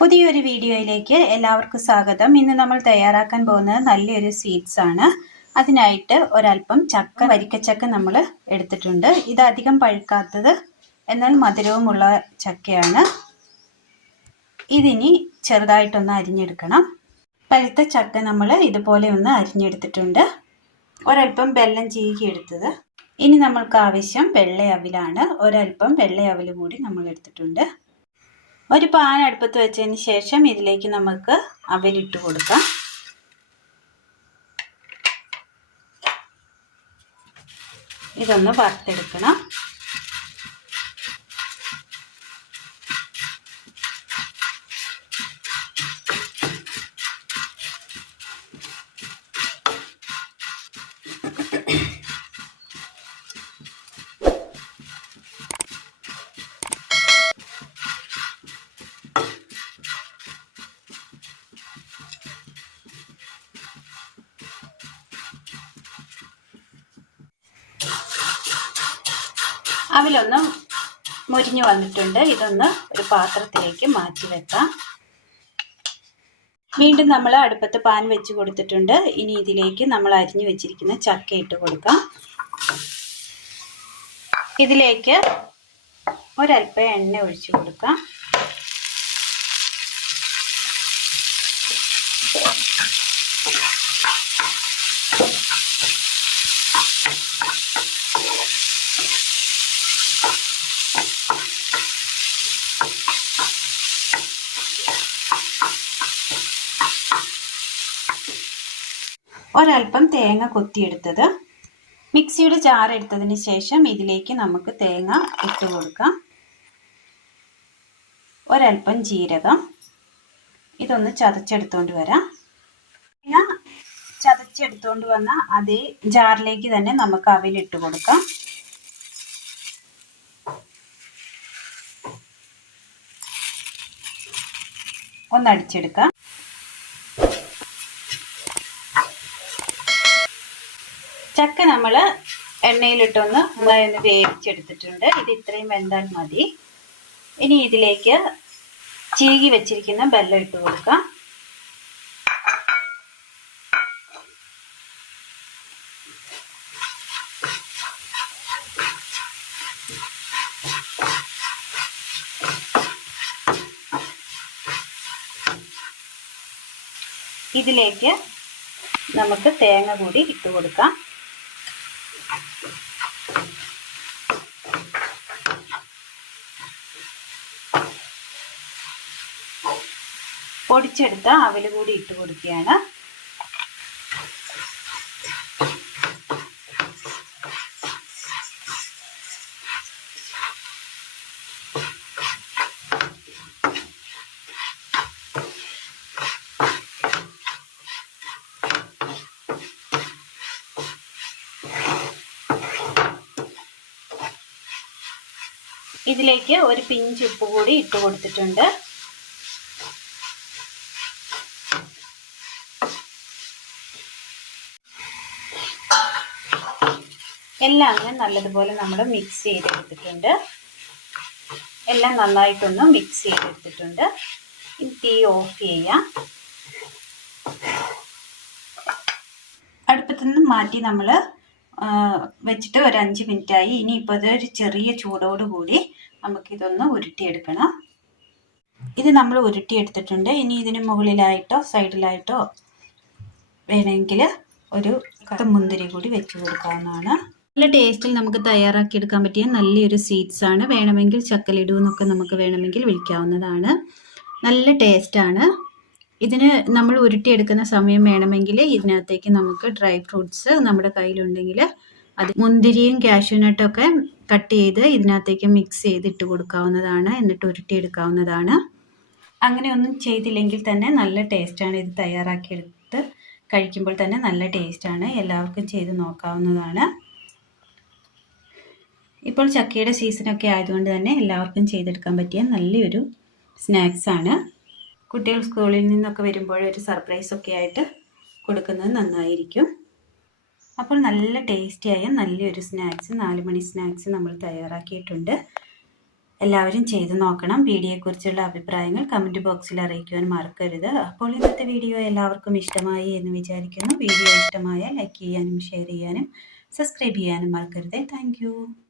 പുതിയൊരു വീഡിയോയിലേക്ക് എല്ലാവർക്കും സ്വാഗതം. ഇന്ന് നമ്മൾ തയ്യാറാക്കാൻ പോകുന്നത് നല്ലൊരു സ്വീറ്റ്സ് ആണ്. അതിനായിട്ട് ഒരല്പം ചക്ക, വരിക്കച്ചക്ക നമ്മൾ എടുത്തിട്ടുണ്ട്. ഇത് അധികം പഴുക്കാത്തത് എന്നാൽ മധുരവുമുള്ള ചക്കയാണ്. ഇതിനി ചെറുതായിട്ടൊന്ന് അരിഞ്ഞെടുക്കണം. പഴുത്ത ചക്ക നമ്മൾ ഇതുപോലെ ഒന്ന് അരിഞ്ഞെടുത്തിട്ടുണ്ട്. ഒരല്പം വെള്ളം ചീകി എടുത്തത്. ഇനി നമ്മൾക്ക് ആവശ്യം വെള്ള അവിലാണ്. ഒരല്പം വെള്ള അവിൽ കൂടി നമ്മൾ എടുത്തിട്ടുണ്ട്. ഒരു പാൻ അടുപ്പത്ത് വെച്ചതിന് ശേഷം ഇതിലേക്ക് നമുക്ക് അവലിട്ട് കൊടുക്കാം. ഇതൊന്ന് വറുത്തെടുക്കണം. അവിലൊന്ന് മുരിഞ്ഞു വന്നിട്ടുണ്ട്. ഇതൊന്ന് ഒരു പാത്രത്തിലേക്ക് മാറ്റി വെക്കാം. വീണ്ടും നമ്മൾ അടുപ്പത്ത് പാൻ വെച്ച് കൊടുത്തിട്ടുണ്ട്. ഇനി ഇതിലേക്ക് നമ്മൾ അരിഞ്ഞു വെച്ചിരിക്കുന്ന ചക്ക ഇട്ട് കൊടുക്കാം. ഇതിലേക്ക് ഒരല്പം എണ്ണ ഒഴിച്ചു കൊടുക്കാം. ഒരല്പം തേങ്ങ കൊത്തിയെടുത്തത്. മിക്സിയുടെ ജാർ എടുത്തതിന് ശേഷം ഇതിലേക്ക് നമുക്ക് തേങ്ങ ഇട്ട് കൊടുക്കാം. ഒരല്പം ജീരകം. ഇതൊന്ന് ചതച്ചെടുത്തോണ്ട് വരാം. തേങ്ങ ചതച്ചെടുത്തോണ്ട് വന്ന അതേ ജാറിലേക്ക് തന്നെ നമുക്ക് അവിലിട്ട് കൊടുക്കാം. ഒന്നടിച്ചെടുക്കാം. ചക്ക നമ്മൾ എണ്ണയിലിട്ടൊന്ന് വേവിച്ചെടുത്തിട്ടുണ്ട്. ഇത് ഇത്രയും വെന്താൽ മതി. ഇനി ഇതിലേക്ക് ചീകി വെച്ചിരിക്കുന്ന വെള്ളം ഇട്ട് കൊടുക്കാം. ഇതിലേക്ക് നമുക്ക് തേങ്ങ കൂടി ഇട്ട് കൊടുക്കാം. പൊടിച്ചെടുത്ത അവല് കൂടി ഇട്ട് കൊടുക്കുകയാണ്. ഇതിലേക്ക് ഒരു പിഞ്ച് ഉപ്പ് കൂടി ഇട്ട് കൊടുത്തിട്ടുണ്ട്. എല്ലാം അങ്ങനെ നല്ലതുപോലെ നമ്മൾ മിക്സ് ചെയ്തെടുത്തിട്ടുണ്ട്. എല്ലാം നന്നായിട്ടൊന്ന് മിക്സ് ചെയ്തെടുത്തിട്ടുണ്ട്. ഇനി തീ ഓഫ് ചെയ്യാം. അടുപ്പത്തു നിന്ന് മാറ്റി നമ്മൾ വെച്ചിട്ട് ഒരു 5 മിനിറ്റായി. ഇനിയിപ്പോൾ ഇതൊരു ചെറിയ ചൂടോട് കൂടി നമുക്കിതൊന്ന് ഉരുട്ടിയെടുക്കണം. ഇത് നമ്മൾ ഉരുട്ടിയെടുത്തിട്ടുണ്ട്. ഇനി ഇതിന് മുകളിലായിട്ടോ സൈഡിലായിട്ടോ വേണമെങ്കിൽ ഒരു മുന്തിരി കൂടി വെച്ച് കൊടുക്കാവുന്നതാണ്. നല്ല ടേസ്റ്റിൽ നമുക്ക് തയ്യാറാക്കി എടുക്കാൻ പറ്റിയ നല്ലൊരു സ്വീറ്റ്സ് ആണ്. വേണമെങ്കിൽ ചക്കലഡു എന്നൊക്കെ നമുക്ക് വേണമെങ്കിൽ വിളിക്കാവുന്നതാണ്. നല്ല ടേസ്റ്റാണ്. ഇതിന് നമ്മൾ ഉരുട്ടിയെടുക്കുന്ന സമയം വേണമെങ്കിൽ ഇതിനകത്തേക്ക് നമുക്ക് ഡ്രൈ ഫ്രൂട്ട്സ് നമ്മുടെ കയ്യിലുണ്ടെങ്കിൽ അത് മുന്തിരിയും കാഷ്യൂനട്ടൊക്കെ കട്ട് ചെയ്ത് ഇതിനകത്തേക്ക് മിക്സ് ചെയ്തിട്ട് കൊടുക്കാവുന്നതാണ്. എന്നിട്ട് ഉരുട്ടിയെടുക്കാവുന്നതാണ്. അങ്ങനെ ഒന്നും ചെയ്തില്ലെങ്കിൽ തന്നെ നല്ല ടേസ്റ്റാണ്. ഇത് തയ്യാറാക്കിയെടുത്ത് കഴിക്കുമ്പോൾ തന്നെ നല്ല ടേസ്റ്റാണ്. എല്ലാവർക്കും ചെയ്ത് നോക്കാവുന്നതാണ്. ഇപ്പോൾ ചക്കയുടെ സീസണൊക്കെ ആയതുകൊണ്ട് തന്നെ എല്ലാവർക്കും ചെയ്തെടുക്കാൻ പറ്റിയ നല്ലൊരു സ്നാക്സാണ്. കുട്ടികൾ സ്കൂളിൽ നിന്നൊക്കെ വരുമ്പോൾ ഒരു സർപ്രൈസൊക്കെ ആയിട്ട് കൊടുക്കുന്നത് നന്നായിരിക്കും. അപ്പോൾ നല്ല ടേസ്റ്റിയായ നല്ലൊരു സ്നാക്സ് 4 മണി സ്നാക്സ് നമ്മൾ തയ്യാറാക്കിയിട്ടുണ്ട്. എല്ലാവരും ചെയ്ത് നോക്കണം. വീഡിയോയെക്കുറിച്ചുള്ള അഭിപ്രായങ്ങൾ കമൻറ്റ് ബോക്സിൽ അറിയിക്കുവാൻ മറക്കരുത്. അപ്പോൾ ഇന്നത്തെ വീഡിയോ എല്ലാവർക്കും ഇഷ്ടമായി എന്ന് വിചാരിക്കുന്നു. വീഡിയോ ഇഷ്ടമായാൽ ലൈക്ക് ചെയ്യാനും ഷെയർ ചെയ്യാനും സബ്സ്ക്രൈബ് ചെയ്യാനും മറക്കരുത്. താങ്ക്